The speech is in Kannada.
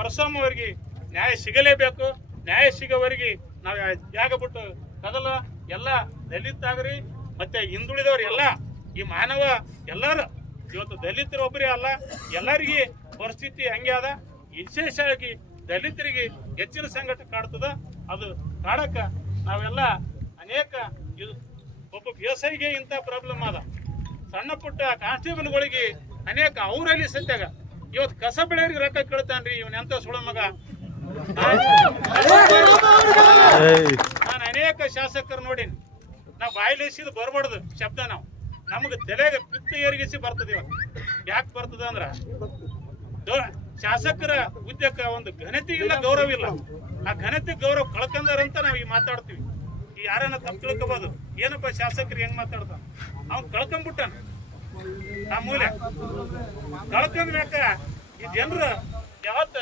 ಪರಶುರಾಮವರಿಗೆ ನ್ಯಾಯ ಸಿಗಲೇಬೇಕು. ನ್ಯಾಯ ಸಿಗೋವರೆಗೆ ನಾವು ಜಾಗ ಬಿಟ್ಟು ಕದಲ ಎಲ್ಲ ದಲಿತಾಗ್ರಿ ಮತ್ತೆ ಹಿಂದುಳಿದವ್ರು ಎಲ್ಲ ಈ ಮಾನವ ಎಲ್ಲರೂ ಇವತ್ತು ದಲಿತರು ಒಬ್ಬರೇ ಅಲ್ಲ, ಎಲ್ಲರಿಗೆ ಪರಿಸ್ಥಿತಿ ಹಂಗೆ ಅದ. ವಿಶೇಷವಾಗಿ ದಲಿತರಿಗೆ ಹೆಚ್ಚಿನ ಸಂಕಟ ಕಾಡ್ತದ. ಅದು ಕಾಡಕ್ಕ ನಾವೆಲ್ಲ ಅನೇಕ ಒಬ್ಬ ಬೇಸಾಯಿಗೆ ಇಂಥ ಪ್ರಾಬ್ಲಮ್ ಅದ. ಸಣ್ಣ ಪುಟ್ಟ ಕಾನ್ಸ್ಟೇಬಲ್ಗಳಿಗೆ ಅನೇಕ ಅವರಲ್ಲಿ ಸತ್ಯಾಗ ಇವತ್ತು ಕಸ ಬೆಳೆಯರಿಗೆ ರೊಕ್ಕ ಕೇಳ್ತಾನ್ರಿ ಇವನ್ ಎಂತ ಸುಳ ಮಗ. ನಾನು ಅನೇಕ ಶಾಸಕರು ನೋಡೀನಿ. ನಾವು ಬಾಯಿಲಿಸಿದ್ ಬರ್ಬಾರ್ದು ಶಬ್ದ, ನಾವು ನಮಗೆ ತಲೆಗೆ ಪಿತ್ತ ಏರಿಗಿಸಿ ಬರ್ತದೆ. ಯಾಕೆ ಬರ್ತದ ಅಂದ್ರ ಶಾಸಕರ ಹುದ್ದೆಕ್ಕ ಒಂದು ಘನತೆ ಇಲ್ಲ, ಗೌರವ ಇಲ್ಲ. ಆ ಘನತೆ ಗೌರವ ಕಳ್ಕೊಂಡಾರಂತ ನಾವು ಈಗ ಮಾತಾಡ್ತೀವಿ. ಈ ಯಾರನ್ನ ತಪ್ಪು ತಿಳ್ಕೋಬಹುದು, ಏನಪ್ಪ ಶಾಸಕರು ಹೆಂಗ್ ಮಾತಾಡ್ತಾನ, ಅವ್ನ್ ಕಳ್ಕೊಂಡ್ಬಿಟ್ಟಾನ. ಆ ಮೂಲೆ ಕಳ್ಕೊಂಡ್ ಮ್ಯಾಕ ಈ ಜನರು ಯಾವತ್ತ